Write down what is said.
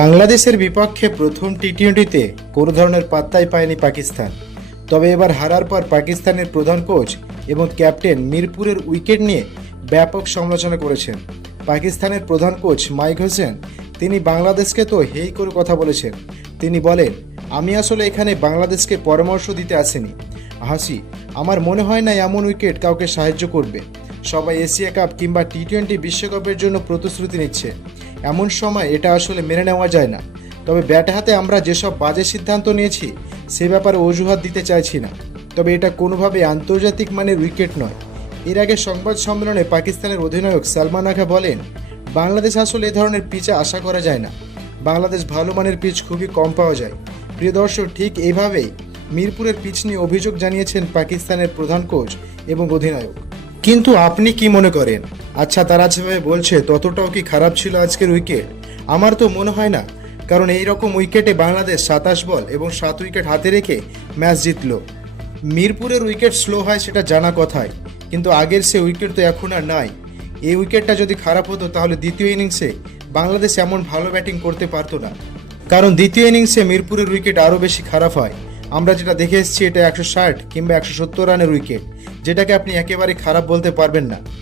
বাংলাদেশের বিপক্ষে প্রথম টি টোয়েন্টিতে কোনো ধরনের পাত্তাই পায়নি পাকিস্তান। তবে এবার হারার পর পাকিস্তানের প্রধান কোচ এবং ক্যাপ্টেন মিরপুরের উইকেট নিয়ে ব্যাপক সমালোচনা করেছেন। পাকিস্তানের প্রধান কোচ মাইক হোসেন, তিনি বাংলাদেশকে তো হেই করে কথা বলেছেন। তিনি বলেন, আমি আসলে এখানে বাংলাদেশকে পরামর্শ দিতে আসিনি। হাসি, আমার মনে হয় না এমন উইকেট কাউকে সাহায্য করবে। সবাই এশিয়া কাপ কিংবা টি টোয়েন্টি বিশ্বকাপের জন্য প্রতিশ্রুতি নিচ্ছে। এমন সময় এটা আসলে মেনে নেওয়া যায় না। তবে ব্যাট হাতে আমরা যেসব বাজে সিদ্ধান্ত নিয়েছি, সে ব্যাপারে অজুহাত দিতে চাইছি না। তবে এটা কোনোভাবে আন্তর্জাতিক মানের উইকেট নয়। এর আগে সংবাদ সম্মেলনে পাকিস্তানের অধিনায়ক সালমান আখা বলেন, বাংলাদেশ আসলে এ ধরনের পিচে আশা করা যায় না। বাংলাদেশ ভালো মানের পিচ খুবই কম পাওয়া যায়। প্রিয় দর্শক, ঠিক এইভাবেই মিরপুরের পিচ নিয়ে অভিযোগ জানিয়েছেন পাকিস্তানের প্রধান কোচ এবং অধিনায়ক। কিন্তু আপনি কি মনে করেন? আচ্ছা তারা যেভাবে বলছে, ততটাও কি খারাপ ছিল আজকের উইকেট? আমার তো মনে হয় না, কারণ এই রকম উইকেটে বাংলাদেশ সাতাশ বল এবং সাত উইকেট হাতে রেখে ম্যাচ জিতলো। মিরপুরের উইকেট স্লো হয় সেটা জানা কথাই, কিন্তু আগের সে উইকেট তো এখন আর নাই। এই উইকেটটা যদি খারাপ হতো, তাহলে দ্বিতীয় ইনিংসে বাংলাদেশ এমন ভালো ব্যাটিং করতে পারতো না। কারণ দ্বিতীয় ইনিংসে মিরপুরের উইকেট আরও বেশি খারাপ হয়। আমরা যেটা দেখে এসেছি, এটা একশো ষাট কিংবা একশো সত্তর রানের উইকেট যেটাকে আপনি একেবারে খারাপ বলতে পারবেন না।